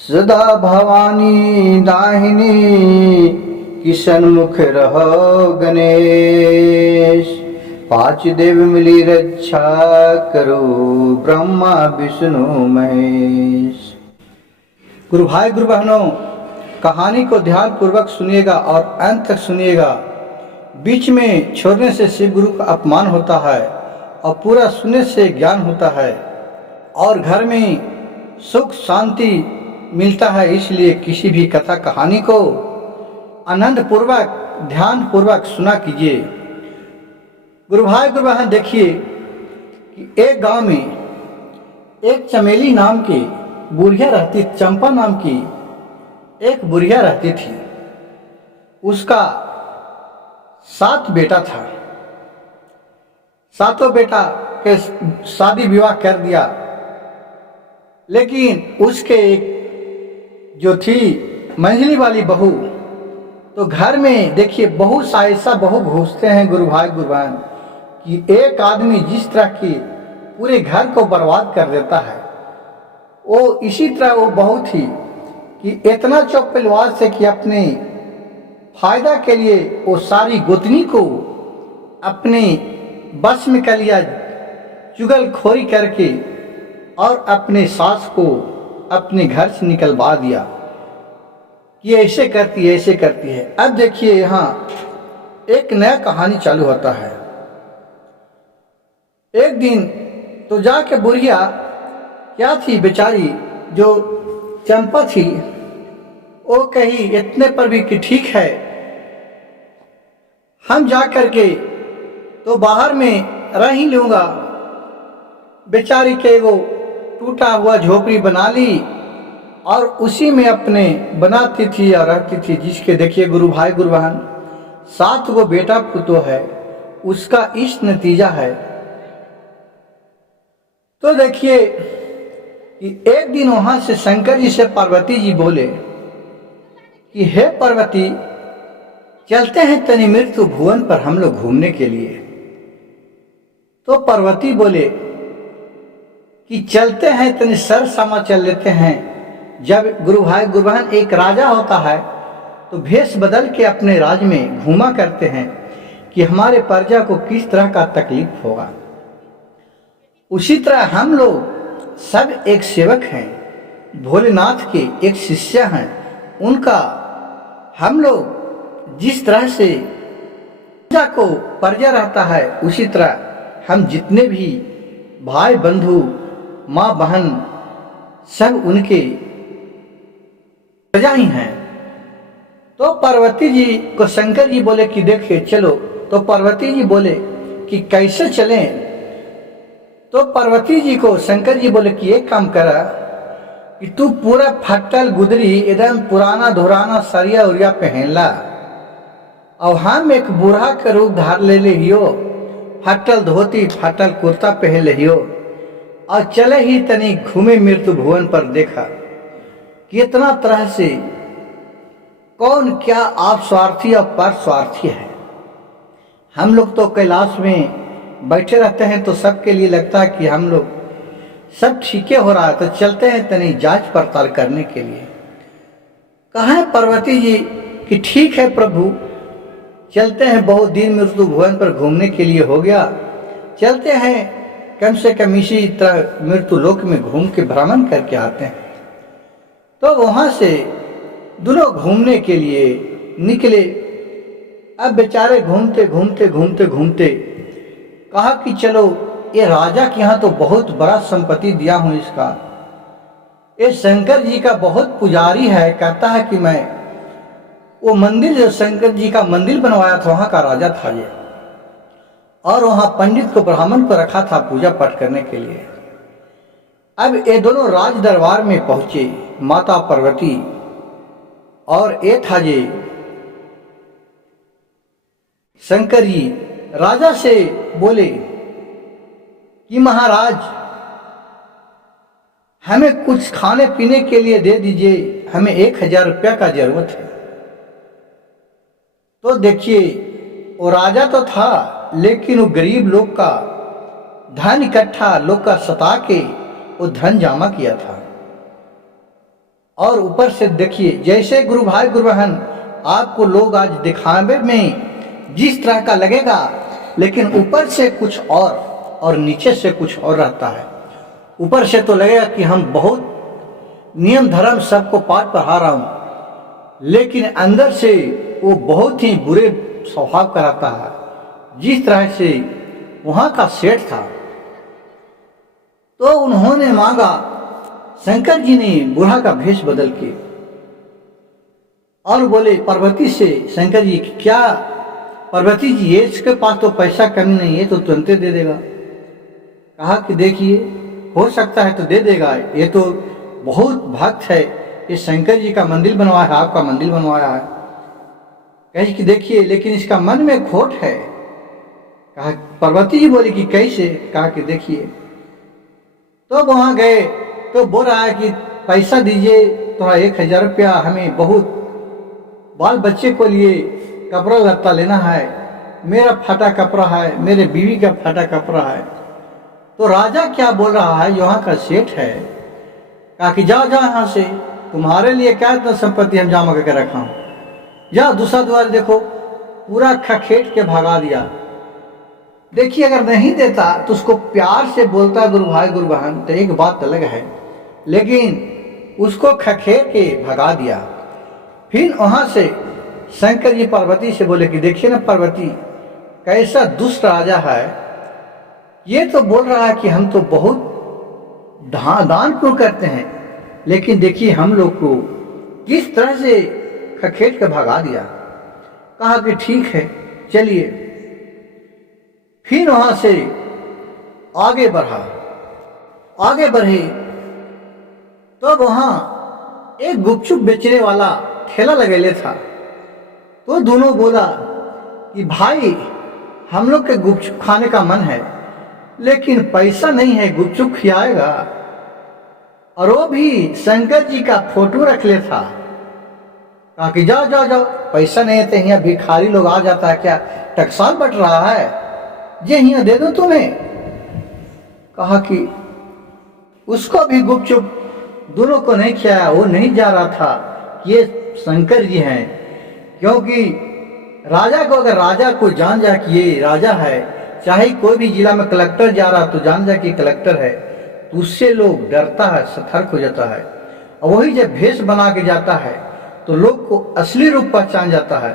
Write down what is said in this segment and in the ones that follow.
सदा भवानी दाहिनी किशन मुख रहो गणेश। पांच देव मिली रक्षा करो ब्रह्मा विष्णु महेश। गुरु भाई गुरु बहनों, कहानी को ध्यान पूर्वक सुनिएगा और अंत तक सुनिएगा। बीच में छोड़ने से शिव गुरु का अपमान होता है और पूरा सुनने से ज्ञान होता है और घर में सुख शांति मिलता है। इसलिए किसी भी कथा कहानी को आनंद पूर्वक ध्यान पूर्वक सुना कीजिए। गुरु भाई गुरु बहन, देखिए कि एक गांव में एक चमेली नाम की बुढ़िया रहती, चंपा नाम की एक बुढ़िया रहती थी। उसका 7 बेटा था। सातों बेटा के शादी विवाह कर दिया, लेकिन उसके एक जो थी मंझली वाली बहू, तो घर में देखिए बहुत सा ऐसा बहू घुसते हैं गुरु भाई गुरु बहन कि एक आदमी जिस तरह की पूरे घर को बर्बाद कर देता है, वो इसी तरह वो बहू थी कि इतना चौपलवाज से कि अपने फायदा के लिए वो सारी गोतनी को अपने बस में कर लिया, चुगलखोरी करके, और अपने सास को अपने घर से निकलवा दिया कि ऐसे करती है ऐसे करती है। अब देखिए यहाँ एक नया कहानी चालू होता है। एक दिन तो जाके बुढ़िया क्या थी बेचारी, जो चंपा थी, वो कही इतने पर भी कि ठीक है, हम जा करके तो बाहर में रह ही लूंगा। बेचारी के वो टूटा हुआ झोपड़ी बना ली और उसी में अपने बनाती थी और रहती थी। जिसके देखिए गुरु भाई गुरु बहन 7 गो बेटा पुतो है, उसका इस नतीजा है। तो देखिए कि एक दिन वहां से शंकर जी से पार्वती जी बोले कि हे पार्वती, चलते हैं तनि मृत्यु भुवन पर हम लोग घूमने के लिए। तो पार्वती बोले कि चलते हैं तनि सर सामा चल लेते हैं। जब गुरु भाई गुरु बहन एक राजा होता है तो भेष बदल के अपने राज में घूमा करते हैं कि हमारे प्रजा को किस तरह का तकलीफ होगा। उसी तरह हम लोग सब एक सेवक हैं, भोलेनाथ के एक शिष्य हैं। उनका हम लोग जिस तरह से प्रजा को प्रजा रहता है, उसी तरह हम जितने भी भाई बंधु माँ बहन सब उनके प्रजा ही हैं। तो पार्वती जी को शंकर जी बोले कि देखिए चलो। तो पार्वती जी बोले कि कैसे चलें। तो पार्वती जी को शंकर जी बोले कि एक काम करा कि तू पूरा फटल गुदरी एकदम पुराना धुराना सरिया उरिया पहन ला और हम एक बूढ़ा के रूप धार ले लियो, फटल धोती फटल कुर्ता पहन लियो और चले ही तनी घूमे मृत्यु भुवन पर। देखा कितना तरह से कौन क्या आप स्वार्थी और पर स्वार्थी है। हम लोग तो कैलाश में बैठे रहते हैं तो सबके लिए लगता है कि हम लोग सब ठीक हो रहा है, तो चलते हैं तनी जांच पड़ताल करने के लिए। कहा है पार्वती जी कि ठीक है प्रभु, चलते हैं, बहुत दिन मृत्यु भुवन पर घूमने के लिए हो गया, चलते हैं, कम से कम इसी तरह मृत्यु लोक में घूम के भ्रमण करके आते हैं। तो वहां से दोनों घूमने के लिए निकले। अब बेचारे घूमते घूमते घूमते घूमते कहा कि चलो ये राजा के यहाँ तो बहुत बड़ा संपत्ति दिया हूं इसका, ये शंकर जी का बहुत पुजारी है, कहता है कि मैं वो मंदिर जो शंकर जी का मंदिर बनवाया था वहां का राजा था ये, और वहां पंडित को ब्राह्मण को रखा था पूजा पाठ करने के लिए। अब ये दोनों राज दरबार में पहुंचे, माता पार्वती और ये था जे शंकर जी। राजा से बोले कि महाराज हमें कुछ खाने पीने के लिए दे दीजिए, हमें 1000 रुपया का जरूरत है। तो देखिए वो राजा तो था, लेकिन वो गरीब लोग का धन इकट्ठा लोग का सता के वो धन जमा किया था और ऊपर से देखिए, जैसे गुरु भाई गुरु बहन आपको लोग आज दिखावे में जिस तरह का लगेगा, लेकिन ऊपर से कुछ और नीचे से कुछ और रहता है। ऊपर से तो लगेगा कि हम बहुत नियम धर्म सबको पाठ पढ़ा रहा हूँ, लेकिन अंदर से वो बहुत ही बुरे स्वभाव का रहता है। जिस तरह से वहाँ का सेठ था, तो उन्होंने मांगा, शंकर जी ने बूढ़ा का भेष बदल के, और बोले पार्वती से, शंकर जी क्या पार्वती जी, ये इसके पास तो पैसा कमी नहीं है, तो तुरंत दे देगा। कहा कि देखिए, हो सकता है तो दे देगा, ये तो बहुत भक्त है, ये शंकर जी का मंदिर बनवाया है, आपका मंदिर बनवाया है। कहे कि देखिए, लेकिन इसका मन में खोट है। कहा, पार्वती जी बोली कि कैसे? कहा कि देखिए, तो वहां गए तो बोल रहा है कि पैसा दीजिए, थोड़ा 1000 रुपया, हमें बहुत बाल बच्चे को लिए कपड़ा लत्ता लेना है, मेरा फटा कपड़ा है, मेरे बीवी का फटा कपड़ा है। तो राजा क्या बोल रहा है, यहाँ का सेठ है, कहा कि जाओ जाओ यहाँ से, तुम्हारे लिए क्या इतना संपत्ति हम जमा करके रखा हूँ, जाओ दूसरा द्वार देखो। पूरा खखेट के भगा दिया। देखिए, अगर नहीं देता तो उसको प्यार से बोलता गुरु भाई गुरु बहन तो एक बात अलग है, लेकिन उसको खखेट के भगा दिया। फिर वहां से शंकर जी पार्वती से बोले कि देखिए ना पार्वती, कैसा दुष्ट राजा है, ये तो बोल रहा है कि हम तो बहुत दान पुण्य करते हैं, लेकिन देखिए हम लोग को किस तरह से खखेट के भगा दिया। कहा कि ठीक है, चलिए। फिर वहां से आगे बढ़े तो वहां एक गुपचुप बेचने वाला ठेला लगेले था। तो दोनों बोला कि भाई, हम लोग के गुपचुप खाने का मन है, लेकिन पैसा नहीं है, गुपचुप खिलाएगा? और वो भी शंकर जी का फोटो रख ले था। कहा कि जाओ जाओ जाओ, पैसा नहीं है तो यहाँ भिखारी लोग आ जाता है क्या, टकसाल बट रहा है, ये यहाँ दे दो तुम्हें। कहा कि उसको भी गुपचुप दोनों को नहीं खिलाया। वो नहीं जा रहा था ये शंकर जी हैं, क्योंकि राजा को, अगर राजा को जान जा कि ये राजा है, चाहे कोई भी जिला में कलेक्टर जा रहा तो जान जा कि कलेक्टर है, तो उससे लोग डरता है, सतर्क हो जाता है। और वही जब भेष बना के जाता है तो लोग को असली रूप पहचान जाता है।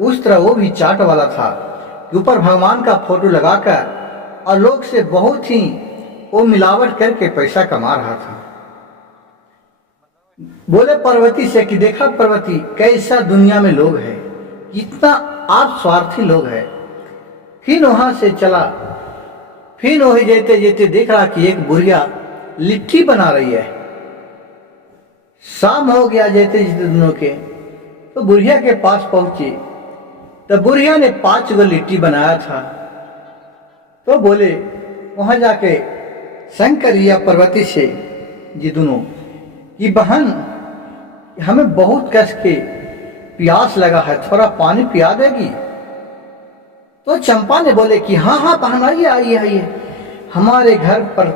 उस तरह वो भी चाट वाला था कि ऊपर भगवान का फोटो लगाकर और लोग से बहुत ही वो मिलावट करके पैसा कमा रहा था। बोले पार्वती से कि देखा पार्वती, कैसा दुनिया में लोग हैं, कितना आप स्वार्थी लोग हैं। फिर वहां से चला, फिर वही जेते जेते देख रहा कि एक बुढ़िया लिट्टी बना रही है। शाम हो गया जेते जेते दोनों के, तो बुढ़िया के पास पहुंचे तो बुढ़िया ने 5 गो लिट्टी बनाया था। तो बोले वहां जाके शंकर या पार्वती से जी दोनों कि बहन, हमें बहुत कष्ट के प्यास लगा है, थोड़ा पानी पिया देगी? तो चंपा ने बोले कि हाँ हाँ बहन, आइए आइए आइए, हमारे घर पर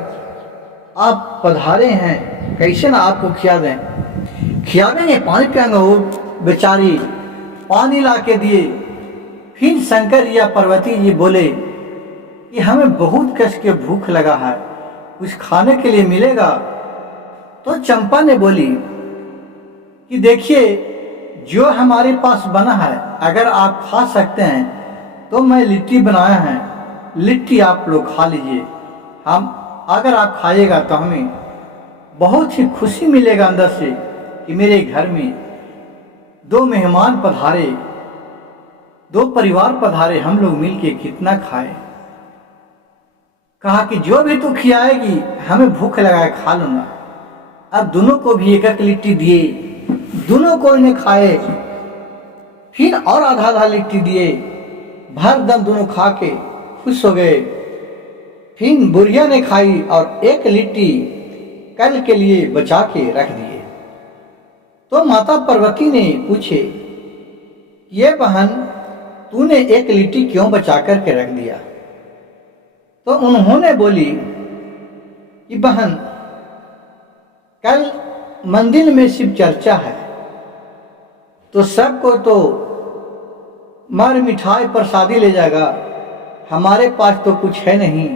आप पधारे हैं, कैसे ना आपको खिला दें। खिला देंगे, पानी पियाएंगे। वो बेचारी पानी ला के दिए। फिर शंकर या पार्वती जी बोले कि हमें बहुत कष्ट के भूख लगा है, कुछ खाने के लिए मिलेगा? तो चंपा ने बोली कि देखिए, जो हमारे पास बना है अगर आप खा सकते हैं तो मैं लिट्टी बनाया है, लिट्टी आप लोग खा लीजिए। हम अगर आप खाइएगा तो हमें बहुत ही खुशी मिलेगा अंदर से कि मेरे घर में 2 मेहमान पधारे, 2 परिवार पधारे, हम लोग मिलके कितना खाए। कहा कि जो भी तू खिलाएगी हमें भूख लगा है, खा लूंगा। अब दोनों को भी 1-1 लिट्टी दिए, दोनों को इन्हें खाए। फिर और आधा लिट्टी दिए, भर दम दोनों खा के खुश हो गए। फिर बुढ़िया ने खाई और 1 लिट्टी कल के लिए बचा के रख दिए। तो माता पार्वती ने पूछे, ये बहन, तूने 1 लिट्टी क्यों बचा कर के रख दिया? तो उन्होंने बोली कि बहन, कल मंदिर में शिव चर्चा है तो सबको तो मर मिठाई प्रसादी ले जाएगा। हमारे पास तो कुछ है नहीं।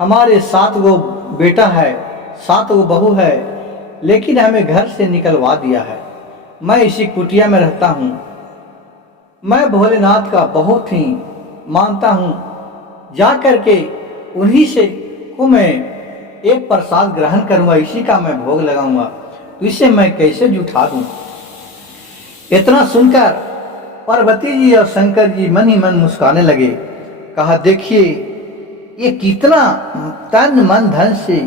हमारे 7 गो बेटा है, 7 गो बहू है, लेकिन हमें घर से निकलवा दिया है। मैं इसी कुटिया में रहता हूँ। मैं भोलेनाथ का बहुत ही मानता हूँ। जा करके उन्हीं से को मैं एक प्रसाद ग्रहण करूँगा, इसी का मैं भोग लगाऊंगा, तो इसे मैं कैसे जुठा दूँ। इतना सुनकर पार्वती जी और शंकर जी मन ही मन मुस्काने लगे। कहा, देखिए ये कितना तन मन धन से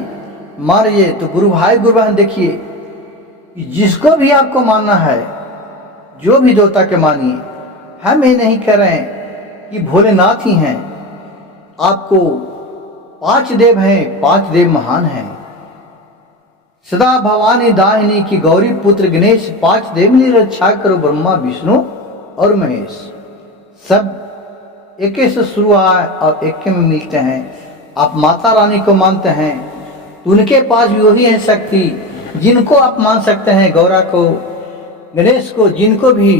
मारिए। तो गुरु भाई गुरु बहन देखिए, जिसको भी आपको मानना है, जो भी देवता के मानिए, हम ये नहीं कह रहे हैं कि भोलेनाथ ही हैं। आपको 5 देव हैं, 5 देव महान हैं। सदा भवानी दाहिनी की गौरी पुत्र गणेश, 5 देव की रक्षा करो, ब्रह्मा विष्णु और महेश। सब एक से शुरू आए और एक में मिलते हैं। आप माता रानी को मानते हैं तो उनके पास भी वही है शक्ति जिनको आप मान सकते हैं। गौरा को, गणेश को, जिनको भी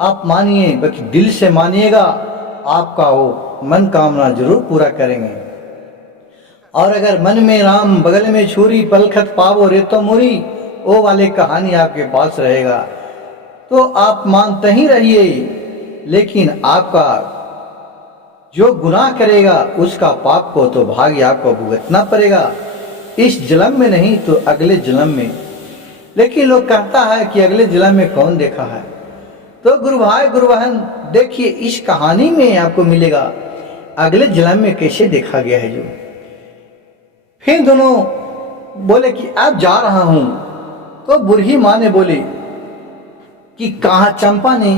आप मानिए, बाकी दिल से मानिएगा, आपका वो मन कामना जरूर पूरा करेंगे। और अगर मन में राम बगल में छुरी, पलखत पावो रेतो मुरी, वो वाले कहानी आपके पास रहेगा तो आप मानते ही रहिए। लेकिन आपका जो गुनाह करेगा उसका पाप को तो भाग्य आपको भुगतना पड़ेगा, इस जन्म में नहीं तो अगले जन्म में। लेकिन लोग कहता है कि अगले जन्म में कौन देखा है। तो गुरु भाई गुरु बहन देखिए, इस कहानी में आपको मिलेगा अगले जन्म में कैसे देखा गया है। जो फिर दोनों बोले कि अब जा रहा हूं। तो बूढ़ी माँ ने बोली कि कहाँ, चंपा ने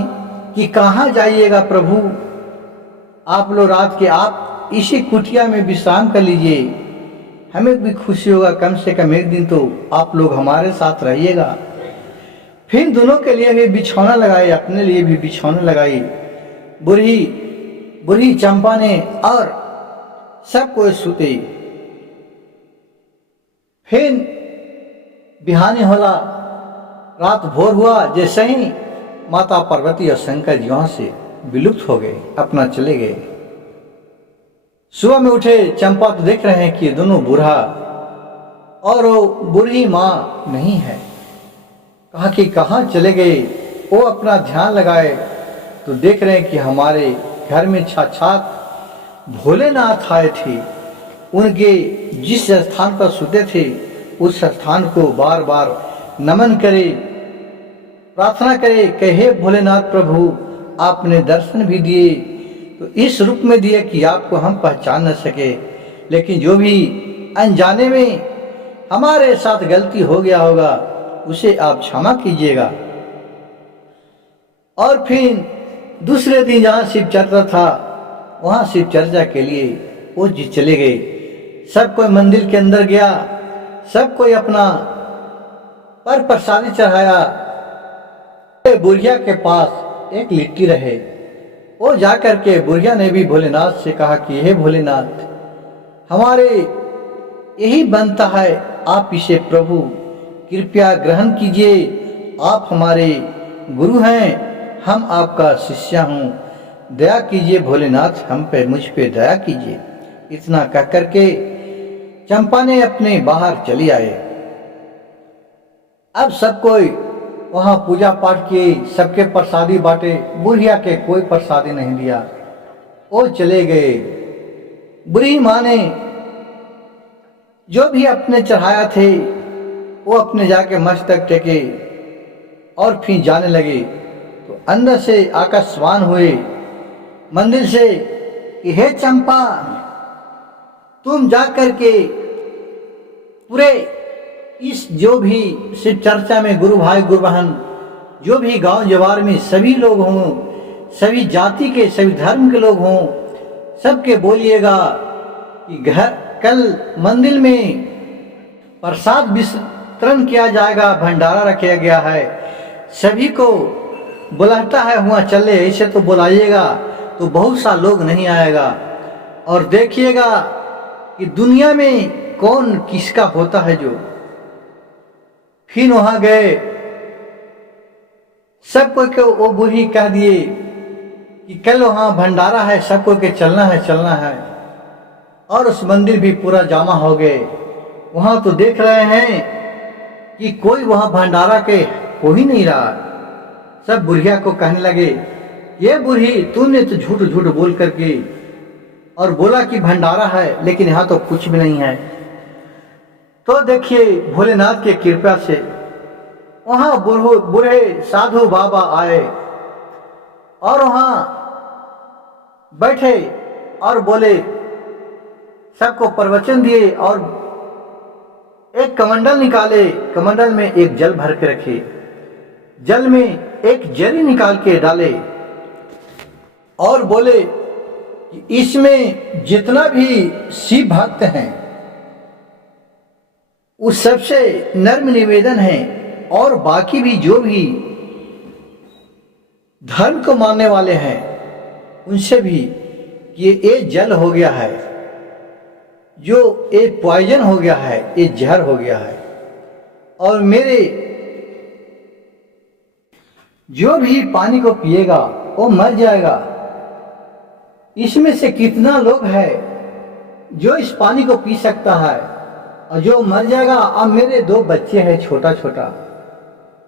कि कहाँ जाइएगा प्रभु, आप लोग रात के आप इसी कुटिया में विश्राम कर लीजिए, हमें भी खुशी होगा, कम से कम एक दिन तो आप लोग हमारे साथ रहिएगा। फिर दोनों के लिए भी बिछौना लगाई, अपने लिए भी बिछौना लगाई। बूढ़ी चंपा ने और सबको सुते। फिर बिहानी होला, रात भोर हुआ, जैसे ही माता पार्वती और शंकर जी वहां से विलुप्त हो गए, अपना चले गए। सुबह में उठे, चंपा तो देख रहे हैं कि दोनों बूढ़ा और वो बूढ़ी माँ नहीं है। कहा कि कहाँ चले गए। वो अपना ध्यान लगाए तो देख रहे हैं कि हमारे घर में साक्षात भोलेनाथ आए थे। उनके जिस स्थान पर सोते थे उस स्थान को बार बार नमन करे, प्रार्थना करे, कहे भोलेनाथ प्रभु आपने दर्शन भी दिए तो इस रूप में दिए कि आपको हम पहचान न सके, लेकिन जो भी अनजाने में हमारे साथ गलती हो गया होगा उसे आप क्षमा कीजिएगा। और फिर दूसरे दिन जहाँ शिव चर्चा था वहाँ शिव चर्चा के लिए वो जी चले गए। सब कोई मंदिर के अंदर गया, सब कोई अपना पर प्रसादी चढ़ाया। बुढ़िया के पास एक लिट्टी रहे, वो जाकर के बुढ़िया ने भी भोलेनाथ से कहा कि हे भोलेनाथ, हमारे यही बनता है, आप इसे प्रभु कृपया ग्रहण कीजिए, आप हमारे गुरु हैं, हम आपका शिष्य हूँ, दया कीजिए भोलेनाथ, हम पे मुझ पे दया कीजिए। इतना कह करके चंपा ने अपने बाहर चली आए। अब सब कोई वहां पूजा पाठ किए, सबके प्रसादी बांटे, बुढ़िया के कोई प्रसादी नहीं दिया, वो चले गए। बुढ़ी माँ ने जो भी अपने चढ़ाया थे वो अपने जाके मस्तक टेके और फिर जाने लगे। तो अंदर से आकाशवान हुए मंदिर से कि हे चंपा, तुम जा करके पूरे इस जो भी शिव चर्चा में गुरु भाई गुरु बहन जो भी गांव जवार में सभी लोग हों, सभी जाति के सभी धर्म के लोग हों, सबके बोलिएगा कि घर कल मंदिर में प्रसाद वितरण किया जाएगा, भंडारा रखा गया है, सभी को बुलाता है हुआ चले। ऐसे तो बुलाइएगा तो बहुत सा लोग नहीं आएगा। और देखिएगा कि दुनिया में कौन किसका होता है। जो फिर वहां गए, सबको के वो बूढ़ी कह दिए कि कल वहां भंडारा है, सबको के चलना है चलना है। और उस मंदिर भी पूरा जामा हो गए। वहां तो देख रहे हैं कि कोई वहां भंडारा के हो ही नहीं रहा। सब बुढ़िया को कहने लगे, ये बूढ़ी तूने तो झूठ झूठ बोल करके और बोला कि भंडारा है, लेकिन यहाँ तो कुछ भी नहीं है। तो देखिए भोलेनाथ के कृपा से वहां बूढ़े साधु बाबा आए और वहां बैठे और बोले, सबको प्रवचन दिए और एक कमंडल निकाले, कमंडल में एक जल भर के रखे, जल में एक जरी निकाल के डाले और बोले कि इसमें जितना भी शिव भक्त हैं उस सबसे नर्म निवेदन है, और बाकी भी जो भी धर्म को मानने वाले हैं उनसे भी ये जल हो गया है, जो ये पॉइजन हो गया है, ये जहर हो गया है, और मेरे जो भी पानी को पिएगा वो मर जाएगा। इसमें से कितना लोग है जो इस पानी को पी सकता है और जो मर जाएगा। अब मेरे 2 बच्चे हैं छोटा छोटा,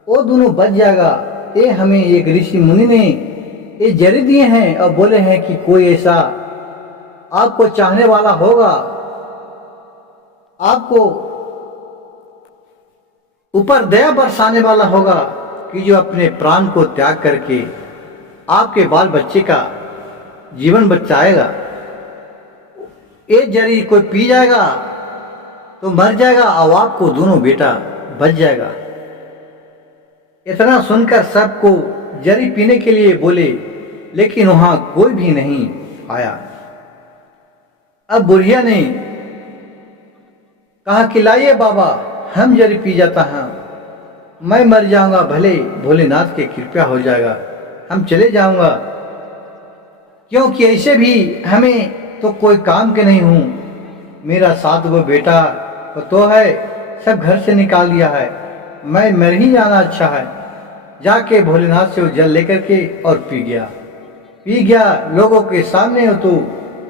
वो दोनों बच जाएगा। ये हमें एक ऋषि मुनि ने ये जरी दिए हैं और बोले हैं कि कोई ऐसा आपको चाहने वाला होगा, आपको ऊपर दया बरसाने वाला होगा कि जो अपने प्राण को त्याग करके आपके बाल बच्चे का जीवन बचाएगा। ये जरी कोई पी जाएगा तो मर जाएगा और आपको दोनों बेटा बच जाएगा। इतना सुनकर सबको जरी पीने के लिए बोले, लेकिन वहां कोई भी नहीं आया। अब बुढ़िया ने कहा कि लाइए बाबा, हम जरी पी जाता है, मैं मर जाऊंगा, भले भोलेनाथ की कृपा हो जाएगा, हम चले जाऊंगा, क्योंकि ऐसे भी हमें तो कोई काम के नहीं हूं। मेरा 7 गो बेटा तो है, सब घर से निकाल दिया है, मैं मर ही जाना अच्छा है। जाके भोलेनाथ से वो जल लेकर के और पी गया, लोगों के सामने वो तो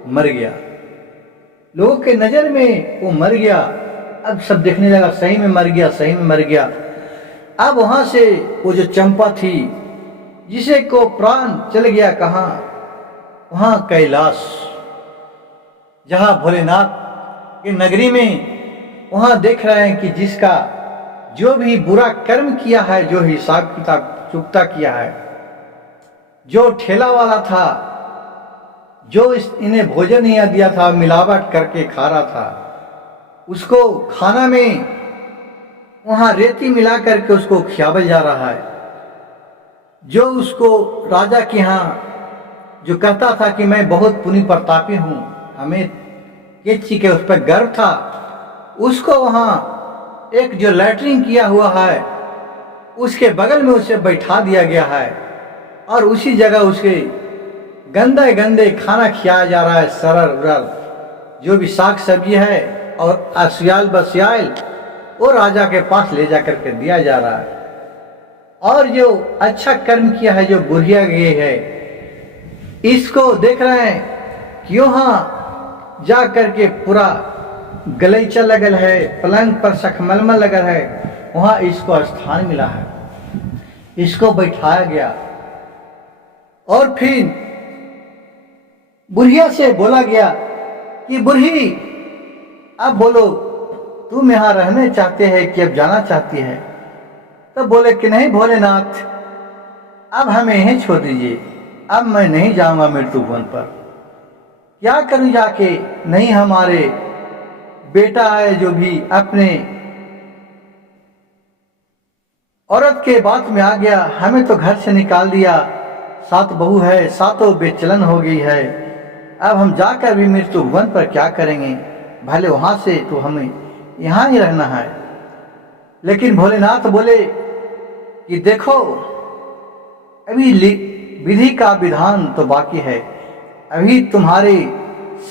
मर गया, लोगों के नजर में वो मर गया। अब सब देखने लगा, सही में मर गया, सही में मर गया। अब वहां से वो जो चंपा थी जिसे को प्राण चल गया, कहाँ, वहां कैलाश, जहां भोलेनाथ की नगरी में, वहां देख रहे हैं कि जिसका जो भी बुरा कर्म किया है, जो हिसाब किताब चुकता किया है, जो ठेला वाला था, जो इन्हें भोजन नहीं दिया था, मिलावट करके खा रहा था, उसको खाना में वहां रेती मिला करके उसको खियावल जा रहा है। जो उसको राजा के यहाँ जो कहता था कि मैं बहुत पुण्य प्रतापी हूं, हमें किस चीज के उस पर गर्व था, उसको वहां एक जो लैट्रिन किया हुआ है उसके बगल में उसे बैठा दिया गया है, और उसी जगह उसके गंदे गंदे खाना खिलाया जा रहा है, सरल उरल जो भी साग सब्जी है, और असियाल बसियाल वो राजा के पास ले जा करके दिया जा रहा है। और जो अच्छा कर्म किया है, जो बुढ़िया गए है, इसको देख रहे हैं कि वहां जा करके पूरा गलीचा लगल है, पलंग पर सखमलमल लगल है, वहां इसको स्थान मिला है, इसको बैठाया गया। और फिर बुढ़िया से बोला गया कि बूढ़ी अब बोलो, तुम यहाँ रहने चाहते हैं कि अब जाना चाहती है? तब बोले कि नहीं भोलेनाथ, अब हमें यहीं छोड़ दीजिए, अब मैं नहीं जाऊंगा मृत्यु भवन पर। क्या करूं जाके, नहीं हमारे बेटा है जो भी अपने औरत के बात में आ गया, हमें तो घर से निकाल दिया, 7 बहू है, 7 बेचलन हो गई है, अब हम जाकर भी मृत्यु भवन पर क्या करेंगे, भले वहां से तो हमें यहाँ ही रहना है। लेकिन भोलेनाथ बोले कि देखो, अभी विधि का विधान तो बाकी है, अभी तुम्हारे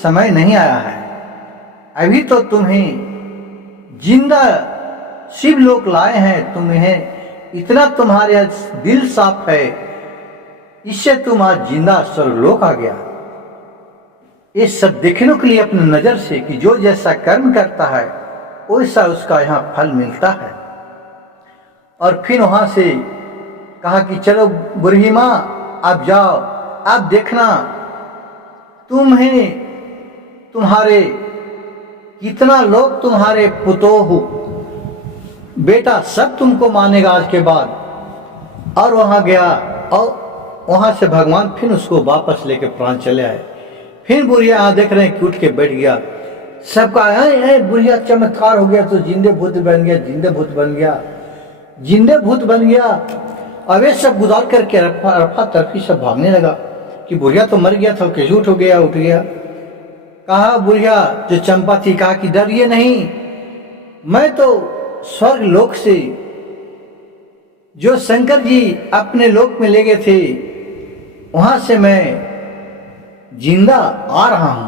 समय नहीं आया है, अभी तो तुम्हें जिंदा शिव लोक लाए हैं, तुम्हें इतना तुम्हारे दिल साफ है, इससे तुम आज जिंदा स्वर्गलोक आ गया। ये सब देखने के लिए अपनी नजर से कि जो जैसा कर्म करता है वैसा उसका यहाँ फल मिलता है। और फिर वहां से कहा कि चलो बुढ़ी माँ आप जाओ, आप देखना तुम्हें तुम्हारे कितना लोग तुम्हारे पुतोह बेटा सब तुमको मानेगा आज के बाद। और वहां गया और वहां से भगवान फिर उसको वापस लेके प्राण चले आए। फिर बुढ़िया यहाँ देख रहे हैं कि उठ के बैठ गया। सबका बुढ़िया चमत्कार हो गया, तो जिंदे भूत बन गया, जिंदे भूत बन गया, जिंदे भूत बन गया। अब ये सब गुजार करके रफा तरफी सब भागने लगा कि बुढ़िया तो मर गया था, कैसे उठ गया, उठ गया। कहा बुढ़िया जो चंपा थी, कहा कि डरिए नहीं, मैं तो स्वर्ग लोक से जो शंकर जी अपने लोक में ले गए थे वहां से मैं जिंदा आ रहा हूं।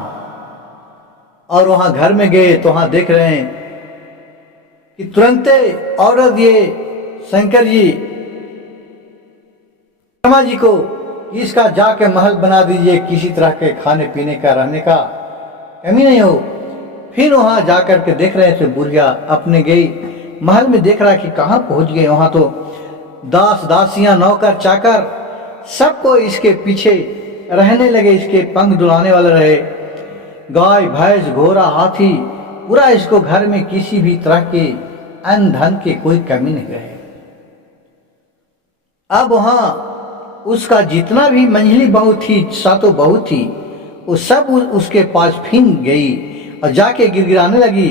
और वहां घर में गए तो वहां देख रहे हैं कि तुरंत औरत ये शंकर जी शर्मा जी को इसका जाके महल बना दीजिए, किसी तरह के खाने पीने का रहने का कमी नहीं हो। फिर वहां जाकर के देख रहे थे बुढ़िया अपने गई महल में, देख रहा कि कहाँ पहुंच गए। वहां तो दास दासियां नौकर चाकर सबको इसके पीछे रहने लगे, इसके पंख डुलाने वाले रहे। गाय भैंस घोड़ा हाथी पूरा इसको घर में किसी भी तरह के अन्न धन के कोई कमी नहीं रहे। अब वहां उसका जितना भी मंझली बहू थी, सातों बहू थी, वो सब उसके पास फिर गई और जाके गिड़गिड़ाने लगी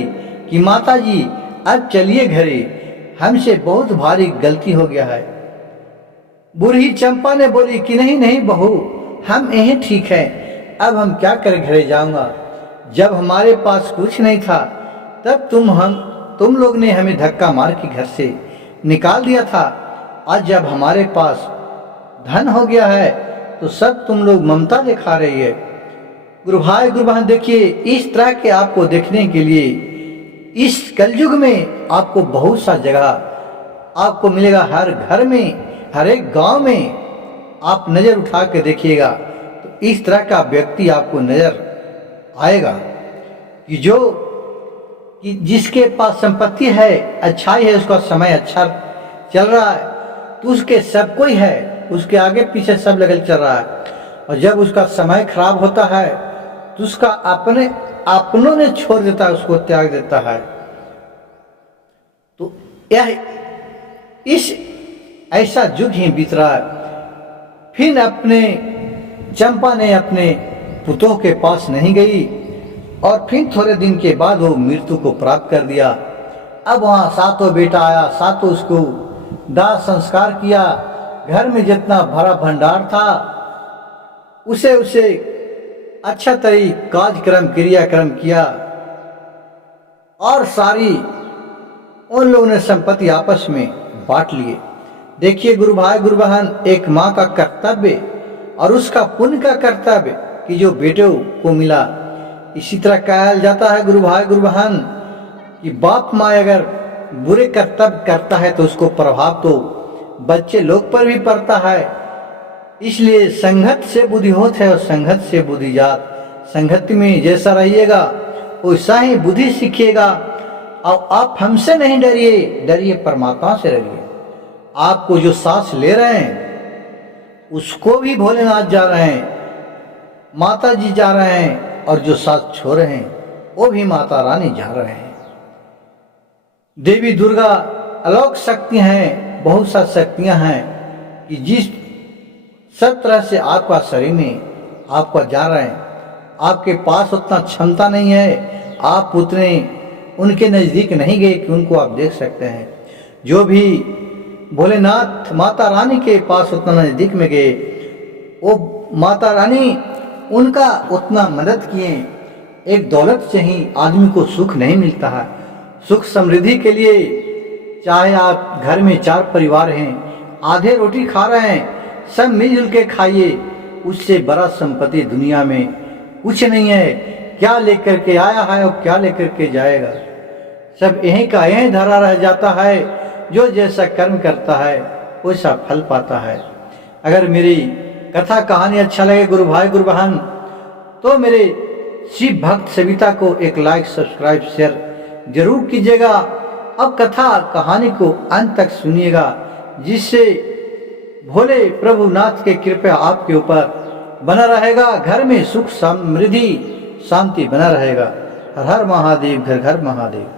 कि माता जी अब चलिए घरे, हमसे बहुत भारी गलती हो गया है। बूढ़ी चंपा ने बोली कि नहीं नहीं बहू, हम यही ठीक है, अब हम क्या करें, घरे जाऊंगा। जब हमारे पास कुछ नहीं था तब तुम लोग ने हमें धक्का मार के घर से निकाल दिया था। आज जब हमारे पास धन हो गया है तो सब तुम लोग ममता दिखा रही है। गुरु भाई गुरु बहन देखिए, इस तरह के आपको देखने के लिए इस कलयुग में आपको बहुत सा जगह आपको मिलेगा। हर घर में, हर एक गांव में आप नजर उठा के देखिएगा तो इस तरह का व्यक्ति आपको नजर आएगा कि कि जिसके पास संपत्ति है, अच्छाई है, उसका समय अच्छा चल रहा है तो उसके सब कोई है, उसके आगे पीछे सब लगल चल रहा है। और जब उसका समय खराब होता है तो उसका अपनों ने छोड़ देता है, उसको त्याग देता है। तो यह इस ऐसा युग ही बीत रहा है। फिर अपने चंपा ने अपने पुतों के पास नहीं गई और फिर थोड़े दिन के बाद वो मृत्यु को प्राप्त कर दिया। अब वहां सातों बेटा आया, सातों उसको दाह संस्कार किया। घर में जितना भरा भंडार था उसे अच्छा तरी कार्यक्रम क्रियाक्रम किया और सारी उन लोगों ने संपत्ति आपस में बांट लिए। देखिए गुरु भाई गुरु बहन, एक माँ का कर्तव्य और उसका पुण्य का कर्तव्य कि जो बेटों को मिला। इसी तरह कहा जाता है गुरु भाई गुरु बहन कि बाप माँ अगर बुरे कर्तव्य करता है तो उसको प्रभाव तो बच्चे लोग पर भी पड़ता है। इसलिए संगत से बुद्धि होत है और संगत से बुद्धि जात। संगति में जैसा रहिएगा वैसा ही बुद्धि सीखिएगा। और आप हमसे नहीं डरिए, डरिए परमात्मा से डरिए। आपको जो सांस ले रहे हैं उसको भी भोलेनाथ जा रहे हैं, माता जी जा रहे हैं, और जो सांस छोड़ रहे हैं वो भी माता रानी जा रहे हैं। देवी दुर्गा अलौकिक शक्ति हैं, बहुत सा शक्तियां हैं कि जिस सब तरह से आपका शरीर में आपका जा रहे हैं। आपके पास उतना क्षमता नहीं है, आप उतने उनके नज़दीक नहीं गए कि उनको आप देख सकते हैं। जो भी भोलेनाथ माता रानी के पास उतना नज़दीक में गए, वो माता रानी उनका उतना मदद किए। एक दौलत से ही आदमी को सुख नहीं मिलता है। सुख समृद्धि के लिए चाहे आप घर में 4 परिवार हैं, आधे रोटी खा रहे हैं, सब मिलजुल के खाइए, उससे बड़ा संपत्ति दुनिया में कुछ नहीं है। क्या लेकर के आया है और क्या लेकर के जाएगा। सब यहीं का यहीं धरा रह जाता है। जो जैसा कर्म करता है वैसा फल पाता है। अगर मेरी कथा कहानी अच्छा लगे गुरु भाई गुरु बहन, तो मेरे शिव भक्त सविता को एक लाइक सब्सक्राइब शेयर जरूर कीजिएगा। अब कथा कहानी को अंत तक सुनिएगा, जिससे भोले प्रभुनाथ के कृपा आपके ऊपर बना रहेगा। घर में सुख समृद्धि शांति बना रहेगा। हर हर महादेव, घर घर महादेव।